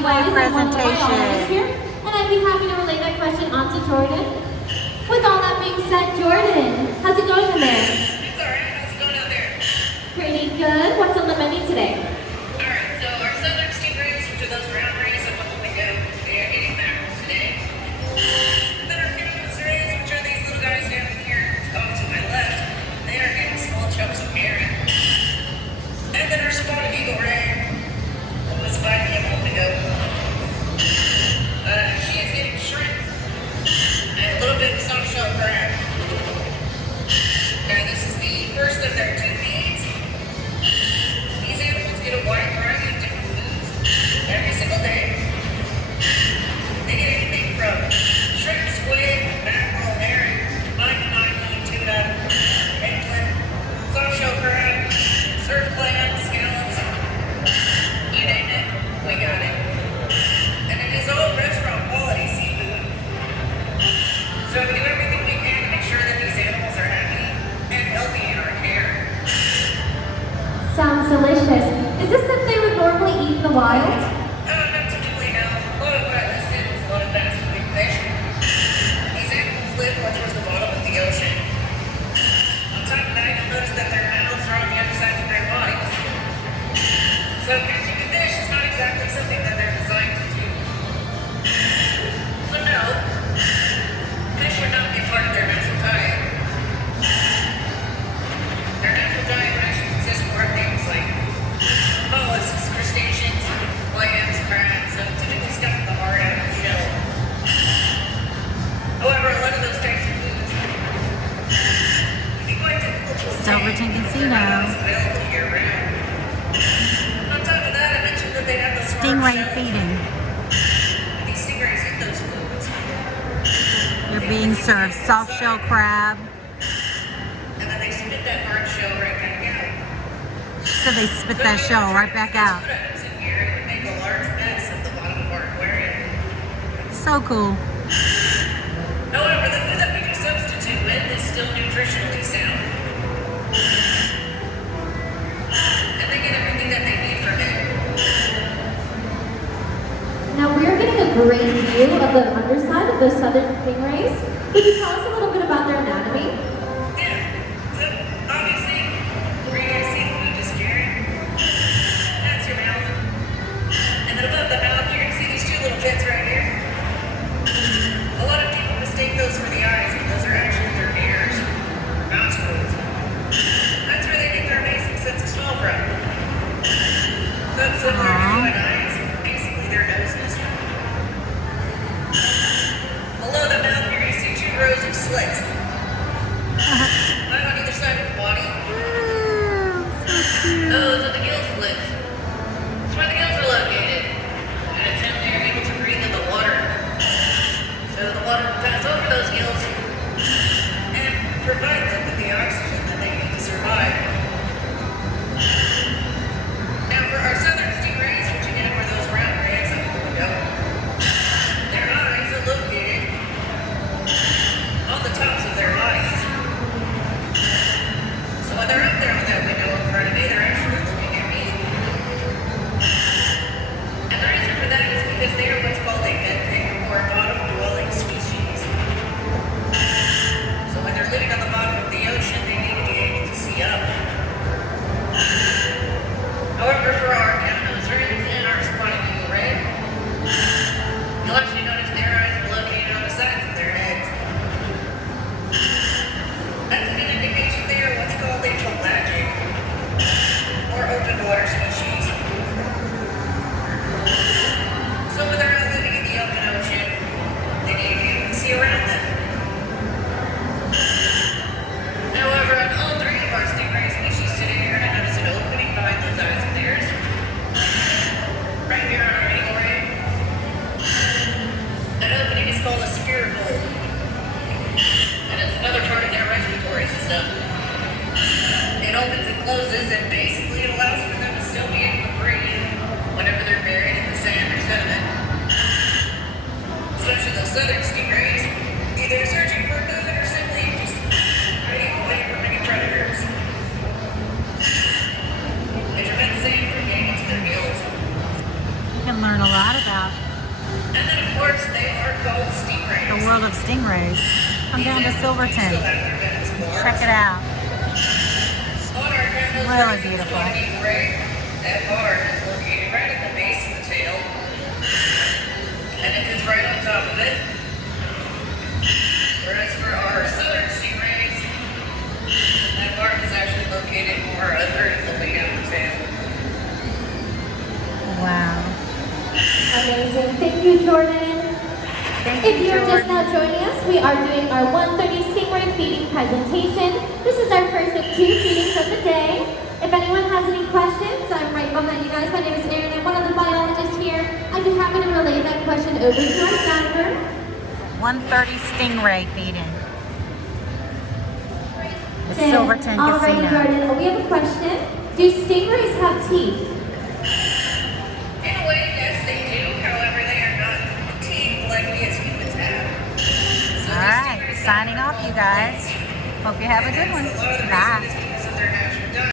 Stingray presentation. Here, and I'd be happy to relay that question on to Jordan. With all that being said, Jordan, how's it going in there? It's alright, how's it going out there? Pretty good. What's on the menu today? Alright, so our southern Stingrays, which are those round rays up on the window, they are getting back today. And then our Canadian rays, which are these little guys down here, off to my left, they are getting small chunks of herring. And then our spotted eagle ray was by me a moment ago. She is getting shrimp and a little bit of soft shell crab. And this is the first of their two feeds. These animals get a wide variety of different foods every single day. They get anything from shrimp, squid, mackerel, herring, combined tuna, eggplant, soft shell crab, surf clams, scallops, you name it, we got it. And it is all restaurant quality seafood. So we do everything we can to make sure that these animals are happy and healthy in our care. Sounds delicious. Is this something they would normally eat in the wild? Not typically, no. A lot of what I listed is a lot of fast moving fish. These animals live much towards the bottom of the ocean. On top of that, you'll notice that their mouths are on the other sides of their bodies. So catching a fish is not exactly something that they're designed to do. So no, fish would not be part of their natural diet. Their natural diet would actually consist more of things like mollusks, crustaceans, clams, crabs, so typically stuff the heart out of the shell. However, a lot of those types of foods can be quite difficult to obtain. Silverton Casino. Available year round. On top of that, I mentioned that they have those Stingray hard shells. feeding. These stingrays eat those foods. You're being served soft shell crab. And then they spit that hard shell right back out. So they spit that shell right back out. Products in here, it would make a large mess at the bottom of our aquarium. So cool. However, the food that we do substitute with is still nutritionally sound. And they get everything that they need from it. Now we're getting a great view of the underside of the southern stingrays. Could you tell us a little bit about their anatomy? Yeah. So, obviously, where you guys see the food disappearing, that's your mouth. And then above the mouth, you're going to see these two little pits right here. A lot of people mistake those for the eyes, but those are actually their ears, or mouth holes. That's where they get their amazing sense of smell from. So it's similar to human eyes, basically their noses. Below the mouth, you're going to see two rows of slits. can learn a lot about And then of course they are called Stingrays. the world of stingrays. Come down to Silverton. Check it out. Really beautiful. That bar is located right at the base of the tail. And it is right on top of it. Whereas for our southern stingrays, that bar is actually located more vertically down the tail. Wow. Amazing. Thank you, Jordan. Thank If you, you're just Jordan. now joining us, we are doing our 1:30 Stingray feeding presentation. This is our first of 2 feedings of the day. If anyone has any questions, I'm right behind you guys. My name is Erin. I'm one of the biologists here. I'd be happy to relay that question over to our diver. 1:30 Stingray feeding. The Then, Silverton alrighty, Casino. Jordan, we have a question. Do stingrays have teeth? In a way, yes, they do. However, they are not teeth like we as humans have. So All right, signing off, you guys. Hope you have a good one. Bye.